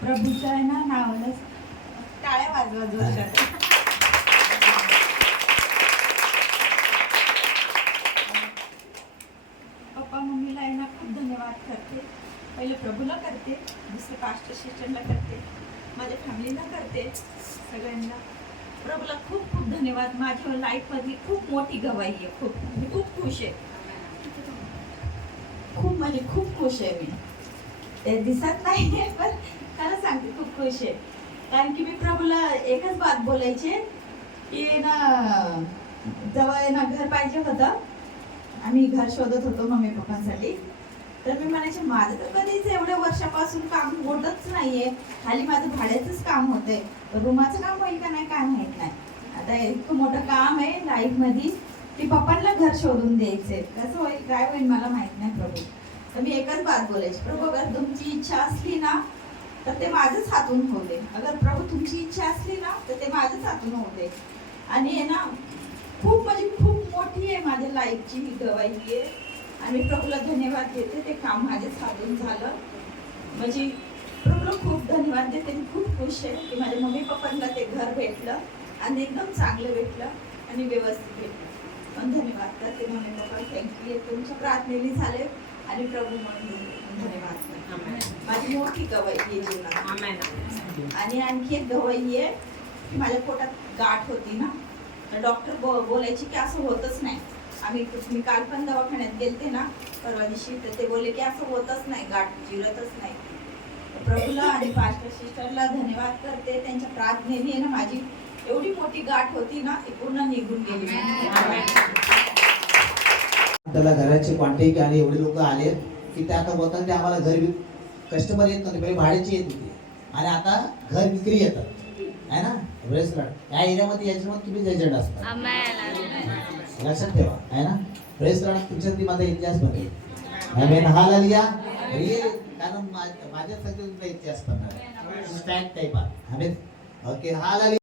प्रभूचं आहे ना नावाला टाळ्या वाजवा जोरदार. पप्पा मम्मीला आहे ना खूप धन्यवाद करते. पहिले प्रभूला करते, दुसरे पास्टर सिस्टरला करते, माझ्या फॅमिलीला करते, सगळ्यांना. प्रभूला खूप खूप धन्यवाद. माझ्या लाईफमधली खूप मोठी गवाही आहे. मी खूप खुश आहे. खूप खुश आहे मी. ते दिसत नाही पण खरं सांगते खूप खुश आहे. कारण की मी प्रभूला एकच बात बोलायचे की ना जवळ ना घर पाहिजे होतं. आम्ही घर शोधत होतो मम्मी पप्पांसाठी. तर मी म्हणायचे माझं तर कधीच एवढ्या वर्षापासून काम होतच नाहीये. खाली माझं भाड्याचंच काम होतंय. रूमाचं काम होईल का नाही काय माहित नाही. आता इतकं मोठं काम आहे लाईफ मध्ये की पप्पांना घर शोधून द्यायचंय. कसं होईल काय होईल मला माहित नाही प्रभू. तर मी एकच बात बोलायची, प्रभू अगर तुमची इच्छा असली ना तर ते माझ्याच हातून होऊ दे. अगर प्रभू तुमची इच्छा असली ना तर ते माझ्याच हातून होऊ दे. आणि आहे ना खूप मोठी आहे माझ्या लाईफची ही गवाही आहे. आणि प्रभूला धन्यवाद देते. ते काम माझ्याच हातून झालं. म्हणजे प्रभूला खूप धन्यवाद देते. मी खूप खुश आहे की माझ्या मम्मी पप्पांना ते घर भेटलं आणि एकदम चांगलं भेटलं आणि व्यवस्थित भेटलं. पण धन्यवाद करते मम्मी पप्पा. थँक्यू. तुमच्या प्रार्थनेने झाले आणि प्रभू म्हणून धन्यवाद. माझी मोठी गवाही आहे जीवनात. आणि आणखी एक गवाही आहे की माझ्या पोटात गाठ होती ना, तर डॉक्टर बोलायचे की असं होतच नाही. मी काल पण दवाखान्यात गेलते ना परवा दिवशी, तर ते बोलले की असं होतच नाही, गाठ जिरतच नाही. प्रभूला आणि पास्टर सिस्टरला धन्यवाद करते. त्यांच्या प्रार्थनेने ना माझी एवढी मोठी गाठ होती ना ती पूर्ण निघून गेली. त्याला घराची कॉन्टॅक्ट आणि एवढे लोक आले की ते आता बोलतात ते आम्हाला घर कस्टमर येत नव्हते, पहिले भाड्याची येत होती आणि आता घर विक्री येतात आहे ना. रेस्टॉरंट या एरियामध्ये याच्यामध्ये तुम्ही एजंट असता, लक्षात ठेवा आहे ना. रेस्टॉरंट तुमच्यासाठी माझा इतिहास बनेल. आम्ही हालेलुया. कारण माझ्या सगळ्या तुमचा इतिहास बनणार स्टॅक टाईप आहे. Okay hallelujah.